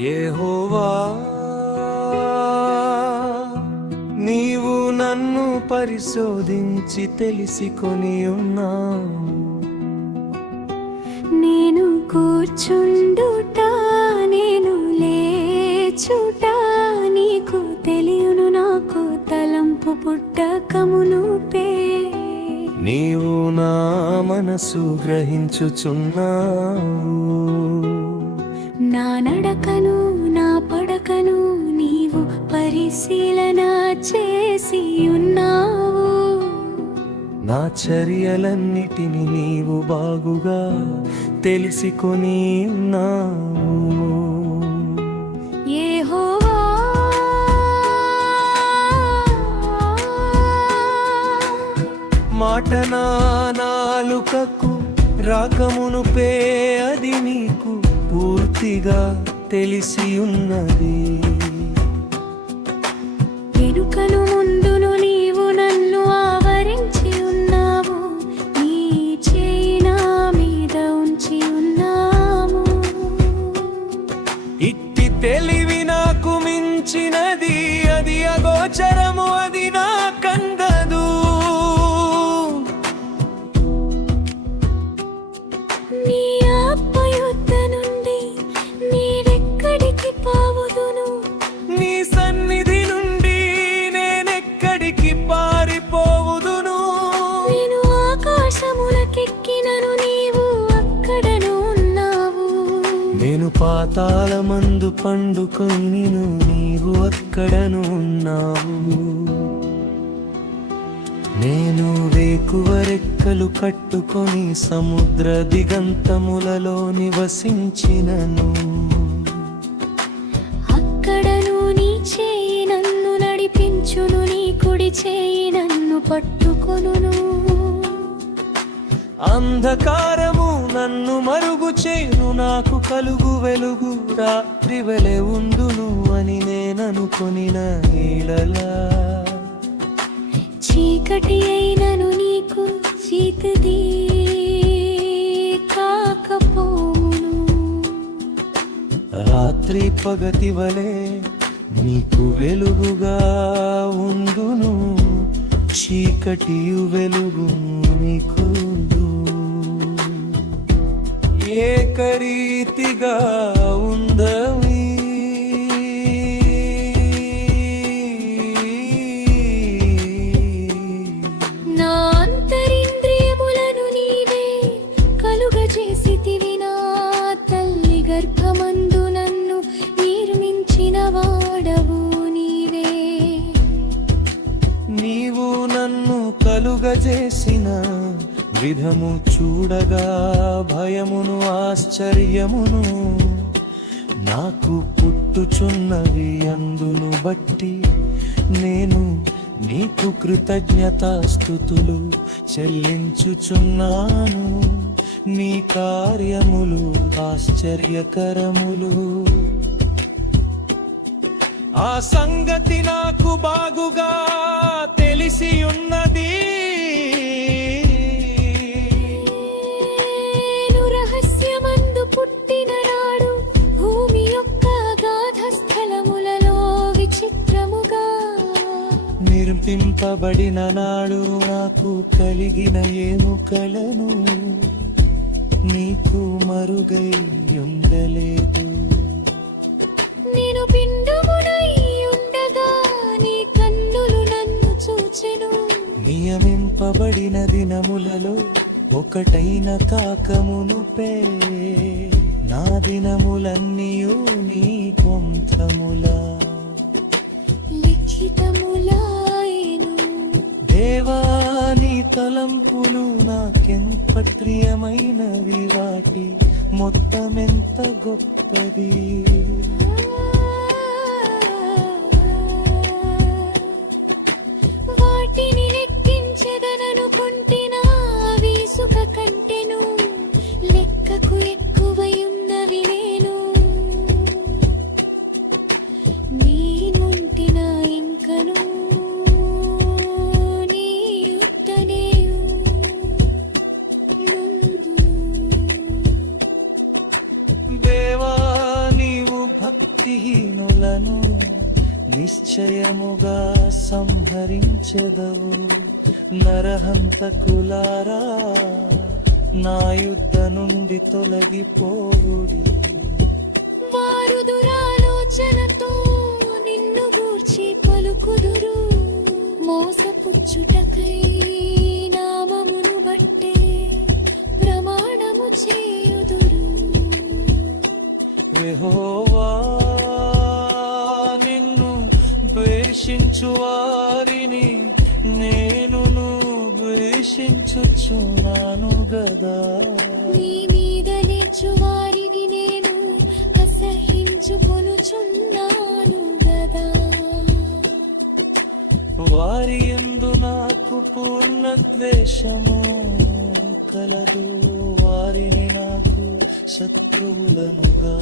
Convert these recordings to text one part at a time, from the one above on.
యెహోవా నీవు నన్ను పరిశోధించి తెలిసికొని ఉన్నావు. నేను కూర్చుండుట నేను లేచుట నీకు తెలియను, నాకు తలంపు పుట్టకమునుపే. నీవు నా మనసు గ్రహించుచున్నావు, నా నడకను నా పడకను నీవు పరిశీలన చేసి ఉన్నావు. నా చర్యలన్నిటిని నీవు బాగుగా తెలిసికొని ఉన్నావు. యెహోవా మాట నా నాలుకకు రాకమునుపే అది నీకు పూర్తిగా తెలిసి ఉన్నది. వెనుకను ముందును నీవు నన్ను ఆవరించి ఉన్నావు, నీ చేయి నా మీద ఉంచి ఉన్నాము. ఇట్టి తెలివి నాకు మించినది, అది అగోచరము, అది నా కందదు. నీ ఆత్మయుద్ధ నుండి నీవెక్కడికి పావుదును, నీ సన్నిధి నుండి నేనెక్కడికి పారిపోవుదును. నేను ఆకాశములకెక్కినను నీవు అక్కడను ఉన్నావు. నేను పాతాళమందు పండుకొనిను నీవు అక్కడను ఉన్నావు. నేను వేకువరెక్కలు కట్టుకొని సముద్ర దిగంతములలో నివసించినను. అక్కడను నీ చేయి నన్ను నడిపించును, నీ కుడి చేయి నన్ను పట్టుకొనును. అంధకారము నన్ను మరుగు చేయును, నాకు కలుగు వెలుగు రాత్రి వెలె ఉండును అని నేననుకొనిన ఈడలా. చీకటి అయినను నీకు చీకటి కాకపోవును. రాత్రి పగటి వలె నీకు వెలుగుగా ఉండును, చీకటియు వెలుగు నీకు ఏకరీతిగా ఉందవి. నా అంతరింద్రియములను నీవే కలుగజేసితివి, నా తల్లి గర్భమందు నన్ను నిర్మించిన వాడవు నీవే. నీవు నన్ను కలుగజేసిన విధము చూడగా భయమును ఆశ్చర్యమును నాకు పుట్టుచున్నవి. అందును బట్టి నేను నీకు కృతజ్ఞతాస్తుతులు చెల్లించుచున్నాను. నీ కార్యములు ఆశ్చర్యకరములు, ఆ సంగతి నాకు బాగుగా తెలిసి ఉన్నది. నేను రహస్యమందు పుట్టిన నాడు భూమి యొక్క అగాధ స్థలములలో విచిత్రముగా నిర్మింపబడిన నాడు నాకు కలిగిన ఎముకలను నీకు మరుగై ఉండలేదు. నేను పిండమునై ఉండగా నీ కన్నులు నన్ను చూచెను. నియమింపబడిన దినములలో ఒకటైన కాకమునుపే నా దినములన్నీయు నీ కొంతములా లిఖితములాయెను. దేవా నీ తలంపులు నాకెంత ప్రియమైనవి, వాటి మొత్తమెంత గొప్పది. వాటిని లెక్కించెదననుకుంటినా వీసుక కంటెను, లెక్కకు ఎక్కువై ఉన్నవి. నేను నీ నుంటిన ఇంకను నీ యుద్ధనేయు దేవా నీవు భక్తి నీతిహీనులను నిశ్చయముగా సంహరించెదవు. నరహంతకులారా, నా యుద్ధ నుండి తొలగిపోవుడి. వారు దురాలోచనతో నిన్ను గూర్చి పలుకుదురు. మోసపుచ్చుటకై నామమును బట్టే ప్రమాణము చేయుదురు. యెహోవా, నిన్ను ద్వేషించు వారిని నేనును ద్వేషించుచున్నాను గదా. నీ మీద లేచు వారిని నేను అసహ్యించుకొనుచున్నాను గదా. వారి యందు నాకు పూర్ణ ద్వేషము కలదు. వారిని నాకు శత్రువులనుగా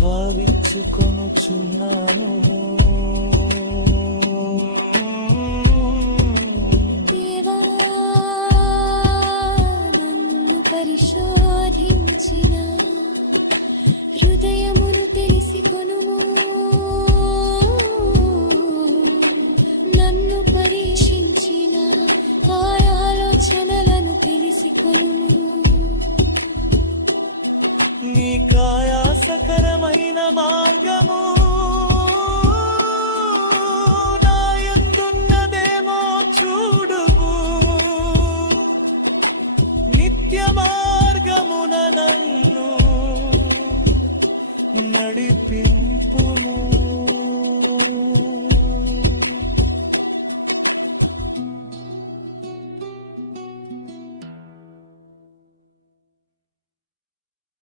భావించుకొనుచున్నాను. దేవా, నన్ను పరిశోధించిన హృదయమును తెలిసికొనుము. నన్ను పరీక్షించిన ఆలోచనలను తెలిసికొనుము. నీ కాయాసకరమైన మార్గము